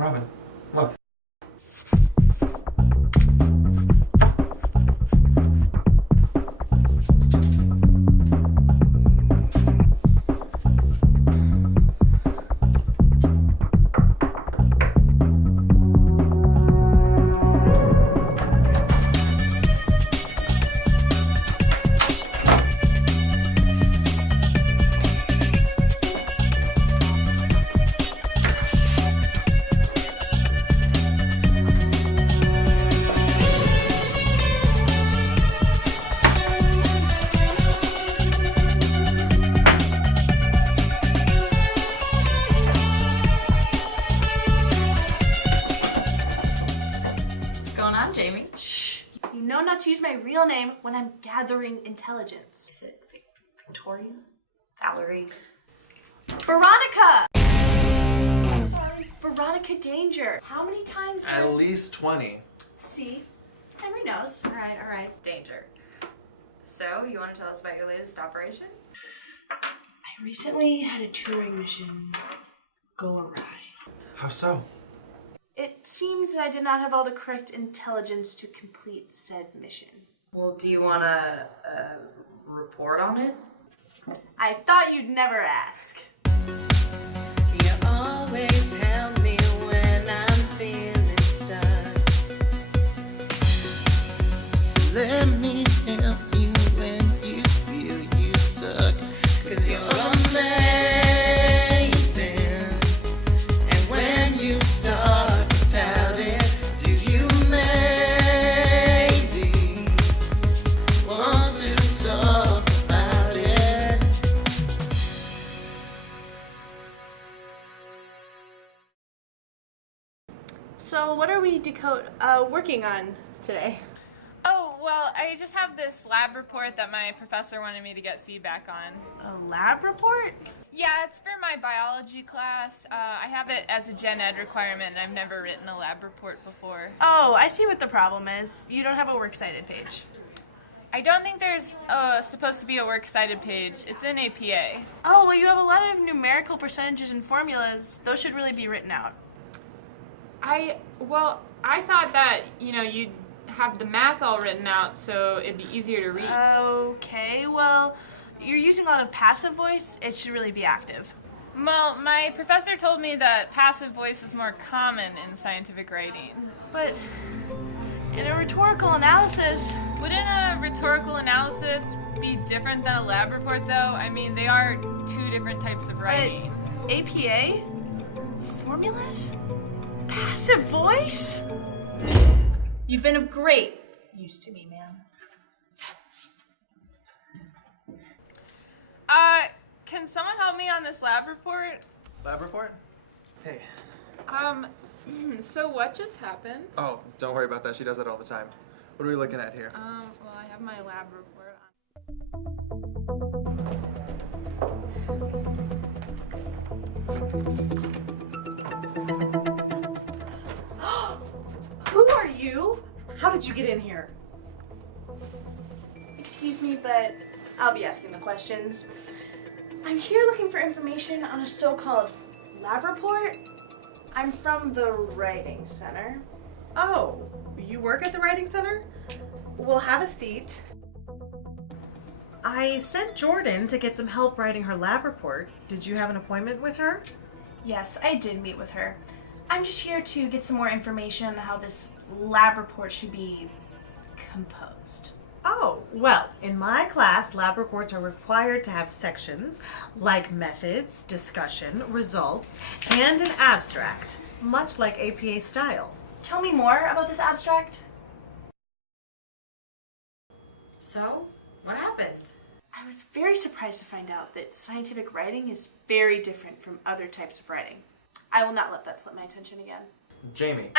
Robin, look. Jamie. Shh. You know not to use my real name when I'm gathering intelligence. Is it Victoria? Valerie? Veronica! I'm sorry. Veronica Danger. How many times? At least 20. See? Henry knows. All right. Danger. So, you want to tell us about your latest operation? I recently had a tutoring mission go awry. How so? It seems that I did not have all the correct intelligence to complete said mission. Well, do you want to report on it? I thought you'd never ask. You always help me when I'm feeling stuck. So let me help you when you feel you suck. 'Cause you're amazing. And when you start to doubt it, do you maybe want to talk about it? So what are we working on today? Oh, well, I just have this lab report that my professor wanted me to get feedback on. A lab report? Yeah, it's for my biology class. I have it as a gen ed requirement, and I've never written a lab report before. Oh, I see what the problem is. You don't have a works cited page. I don't think there's supposed to be a works cited page. It's in APA. Oh, well, you have a lot of numerical percentages and formulas. Those should really be written out. I thought that, you'd have the math all written out so it'd be easier to read. Okay, well, you're using a lot of passive voice. It should really be active. Well, my professor told me that passive voice is more common in scientific writing. But in a rhetorical analysis... Wouldn't a rhetorical analysis be different than a lab report, though? I mean, they are two different types of writing. But APA? Formulas? Passive voice? You've been of great use to me, ma'am. Can someone help me on this lab report? Lab report? Hey. So what just happened? Oh, don't worry about that. She does that all the time. What are we looking at here? Well, I have my lab report on. Who are you? How did you get in here? Excuse me, but I'll be asking the questions. I'm here looking for information on a so-called lab report. I'm from the Writing Center. Oh, you work at the Writing Center? Well, have a seat. I sent Jordan to get some help writing her lab report. Did you have an appointment with her? Yes, I did meet with her. I'm just here to get some more information on how this lab report should be composed. Oh, well, in my class, lab reports are required to have sections like methods, discussion, results, and an abstract, much like APA style. Tell me more about this abstract. So, what happened? I was very surprised to find out that scientific writing is very different from other types of writing. I will not let that slip my attention again. Jamie.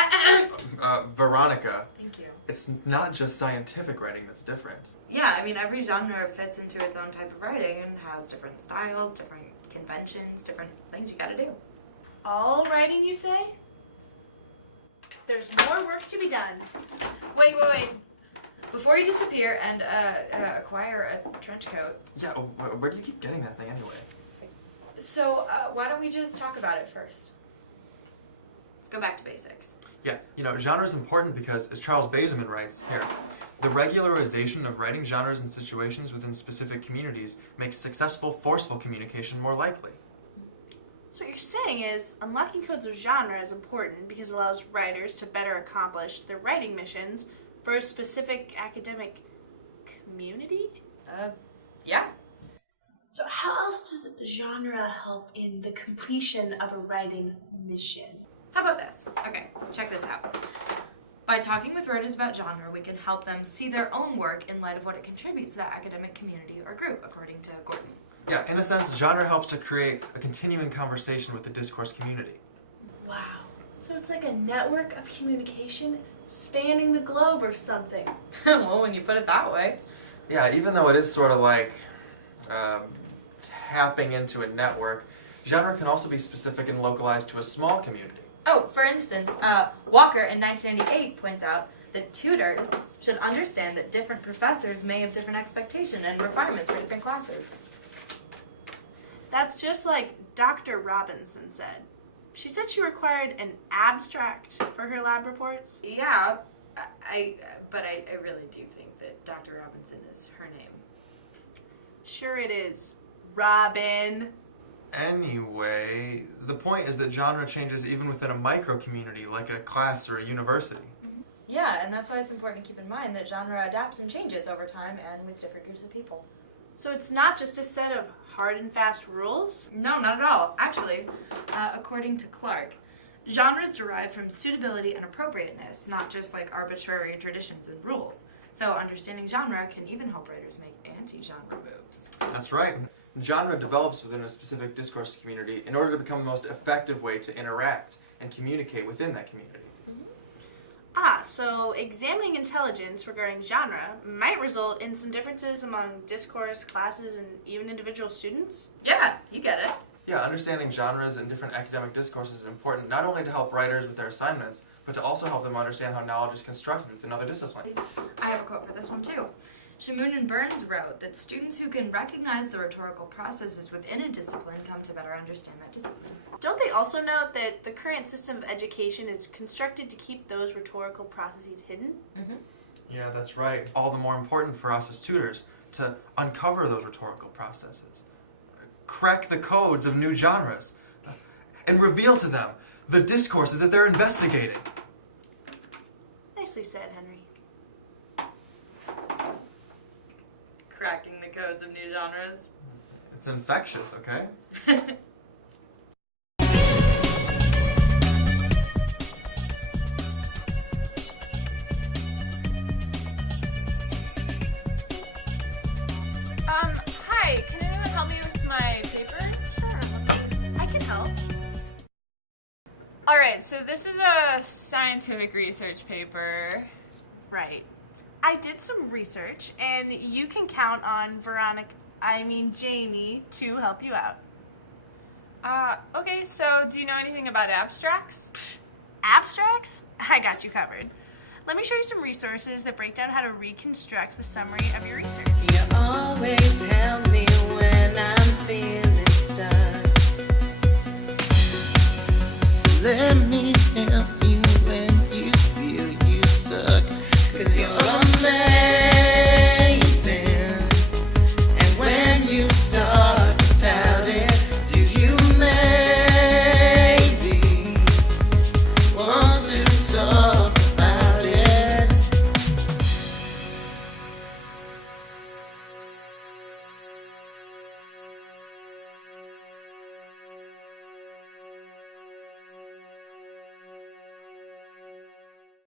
Veronica. Thank you. It's not just scientific writing that's different. Yeah, I mean, every genre fits into its own type of writing and has different styles, different conventions, different things you gotta do. All writing, you say? There's more work to be done. Wait. Before you disappear and acquire a trench coat. Yeah, where do you keep getting that thing anyway? So, why don't we just talk about it first? Let's go back to basics. Yeah, genre is important because, as Charles Bazeman writes here, the regularization of writing genres and situations within specific communities makes successful, forceful communication more likely. So what you're saying is unlocking codes of genre is important because it allows writers to better accomplish their writing missions for a specific academic community? Yeah. So how else does genre help in the completion of a writing mission? How about this? Okay, check this out. By talking with writers about genre, we can help them see their own work in light of what it contributes to that academic community or group, according to Gordon. Yeah, in a sense, genre helps to create a continuing conversation with the discourse community. Wow. So it's like a network of communication spanning the globe or something. Well, when you put it that way. Yeah, even though it is sort of like tapping into a network, genre can also be specific and localized to a small community. Oh, for instance, Walker in 1998 points out that tutors should understand that different professors may have different expectations and requirements for different classes. That's just like Dr. Robinson said. She said she required an abstract for her lab reports. Yeah, I really do think that Dr. Robinson is her name. Sure it is. Robin. Anyway, the point is that genre changes even within a micro community like a class or a university. Yeah, and that's why it's important to keep in mind that genre adapts and changes over time and with different groups of people. So it's not just a set of hard and fast rules? No, not at all. Actually, according to Clark, genres derive from suitability and appropriateness, not just like arbitrary traditions and rules. So understanding genre can even help writers make anti-genre moves. That's right. Genre develops within a specific discourse community in order to become the most effective way to interact and communicate within that community. So examining intelligence regarding genre might result in some differences among discourse, classes, and even individual students? Yeah, you get it. Yeah, understanding genres and different academic discourses is important not only to help writers with their assignments, but to also help them understand how knowledge is constructed within other disciplines. I have a quote for this one too. Shamoon and Burns wrote that students who can recognize the rhetorical processes within a discipline come to better understand that discipline. Don't they also note that the current system of education is constructed to keep those rhetorical processes hidden? Mm-hmm. Yeah, that's right. All the more important for us as tutors to uncover those rhetorical processes, crack the codes of new genres, and reveal to them the discourses that they're investigating. Nicely said, Henry. Cracking the codes of new genres. It's infectious, okay? Hi, can anyone help me with my paper? Sure, I can help. Alright, so this is a scientific research paper. Right. I did some research, and you can count on Jamie, to help you out. Okay, so do you know anything about abstracts? Abstracts? I got you covered. Let me show you some resources that break down how to reconstruct the summary of your research. You always help me when I'm feeling stuck. So let me help